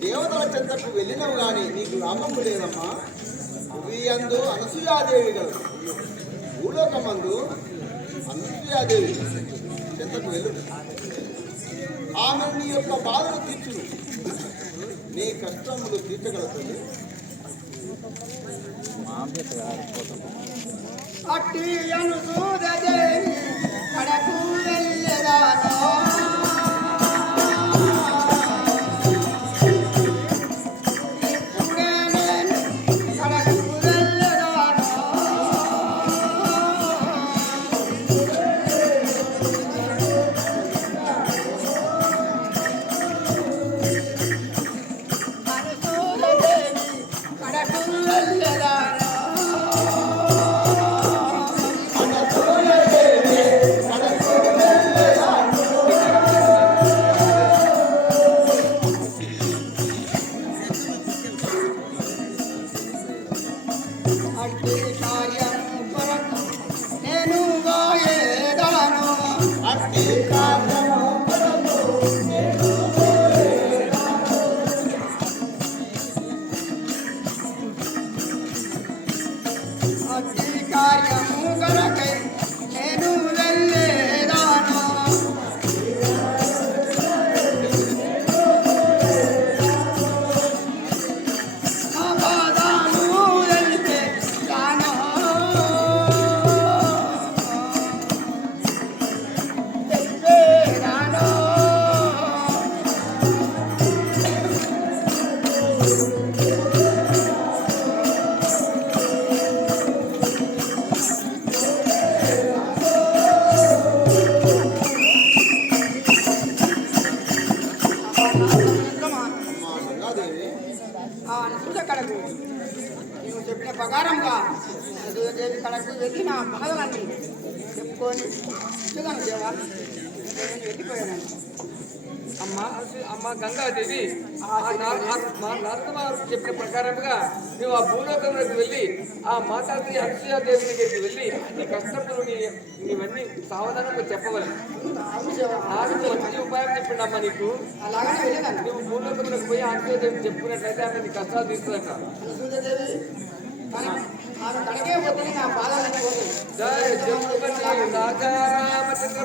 దేవతల చెంతకు వెళ్ళినవు గాని నీకు రామము లేదమ్మా. అందు అనసూయాదేవి గలదు భూలోకమందు అనసూయాదేవి చెంతకు వెళ్ళు ఆమె నీ యొక్క బాధను తీర్చు నీ కష్టములు తీర్చగలుగుతుంది. అట్టి అనుసూదేవి కడకూరు నేను పోయేదాను అట్టి అమ్మా చెప్పిన ప్రకారంగా దేవి కళకు వెళ్ళి నా బాధలన్నీ చెప్పుకొని చూద్దాను దేవా నేను వెళ్ళిపోయాను అమ్మ అమ్మ గంగాదేవి మా నారదమారు చెప్పిన ప్రకారముగా నువ్వు ఆ భూలోకంలోకి వెళ్ళి ఆ మాతాశ్రీ అక్షయాదేవి దగ్గరికి వెళ్ళి నీ కష్టములు నీ నీవన్నీ సావధానంగా చెప్పవాలి. నాకు మంచి ఉపాయం చెప్పిండమ్మా నీకు. వెళ్ళినాను. నువ్వు భూలోకంలోకి పోయి అక్షయాదేవి చెప్పుకున్నట్లయితే ఆమె నీ కష్టాలు తీస్తుందట పోతాయి. జయ జగపతి రాజా రామచంద్ర